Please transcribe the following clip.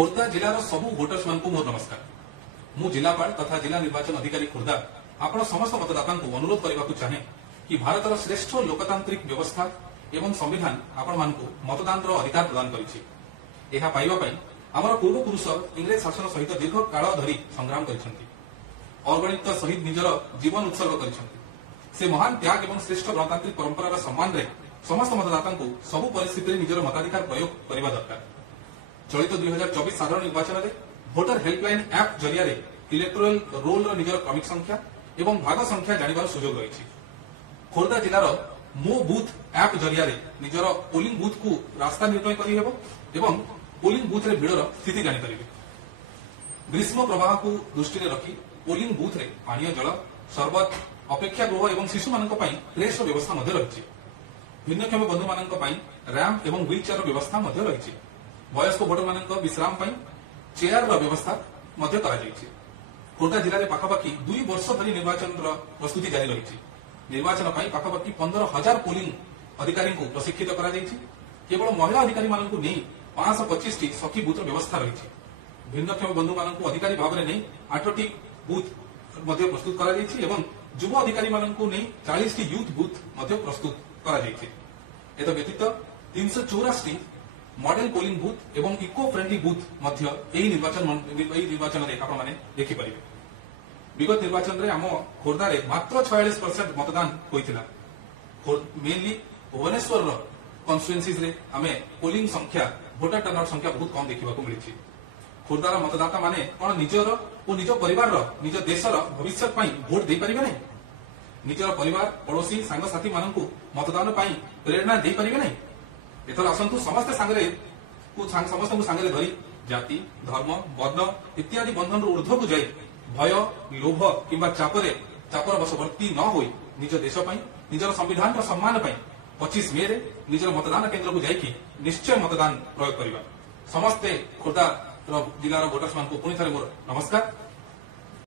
खोर्धा जिलार सबु भोटर्स मानक मोर नमस्कार। मु जिलापाल तथा जिला निर्वाचन अधिकारी खोर्धा आपण समस्त मतदाता अनुरोध करने चाहे कि भारतर श्रेष्ठ लोकतांत्रिक व्यवस्था एवं संविधान आपण मानक मतदान अधिकार प्रदान करिछि। आमर पूर्वपुरुष इंग्रेज शासन सहित दीर्घ काल धरी संग्राम करिसेंति। अगणित शहीद निजर जीवन उत्सर्ग करिसेंति। से महान त्याग एवं श्रेष्ठ गणतांत्रिक परंपरार सम्मान रे समस्त मतदाता सबु परिस्थिति निजर मताधिकार प्रयोग करने दरकार। चलित 2024 साधारण निर्वाचन में भोटर हेल्पलाइन ऐप जरिया इलेक्टोरल रोल निजर क्रमिक संख्या एवं भाग संख्या जानिबार सुजोग रही। खोर्धा जिलार मो बूथ ऐप जरिया निजर पोलिंग बूथ को रास्ता निर्णय कर पोलिंग बूथ रे भिड़र स्थिति जानीपर। ग्रीष्म प्रवाह को दृष्टि रखी पोलिंग बूथ रे पानीय जल सरबत अपेक्षा गृह और शिशु मानक प्रेस व्यवस्था रही। भिन्नक्षम बंधु मानक रैंप और व्हील चेयर व्यवस्था रही। वयस्क भोटर मानक विश्राम चेयर व्यवस्था खोर्धा जिले में पाखापाखि 2 वर्ष धरी निर्वाचन प्रस्तुति जारी रही। निर्वाचन पाखापाखि 15,000 पोलिंग अधिकारी को प्रशिक्षित कर केवल महिला अधिकारी मानक नहीं 525 सखी बूथ व्यवस्था रही। भिन्नक्षम बंधु मानक अधिकारी भाव में नहीं 8टी बूथ प्रस्तुत कर युव अधिकारी मानक नहीं 40 यूथ बूथ प्रस्तुत कर व्यतीत 384 मॉडल पोलिंग बूथ एवं इको फ्रेंडली बूथ निर्वाचन में देखिपारे। विगत निर्वाचन में आम खोर्धा मात्र 46% मतदान होता। मेनली भुवनेश्वर कन्स्टिट्युएंसीज रे आमे पोलिंग संख्या भोटर टर्नआउट संख्या बहुत कम देखा मिली। खोर्धार मतदाता माने कौन निजर और निज परिवार निज देशर भविष्य भोट दे पारिबे नहीं। निजर परिवार पड़ोशी सांगसाथी मानक मतदान प्रेरणा दे पारिबे नहीं। एथर आसतु समस्त सांगे धरी जाति धर्म वर्ण इत्यादि बंधन ऊर्ध्व को जाए भय लोभ किंबा चापर वशवर्ती न हो निज देश निजर संविधान सम्मान 25 मे रे निजर मतदान केन्द्र को जाइए निश्चय मतदान प्रयोग करवा। समस्ते खोर्धा जिलार भोटर्स मान पुणी थे मोर नमस्कार।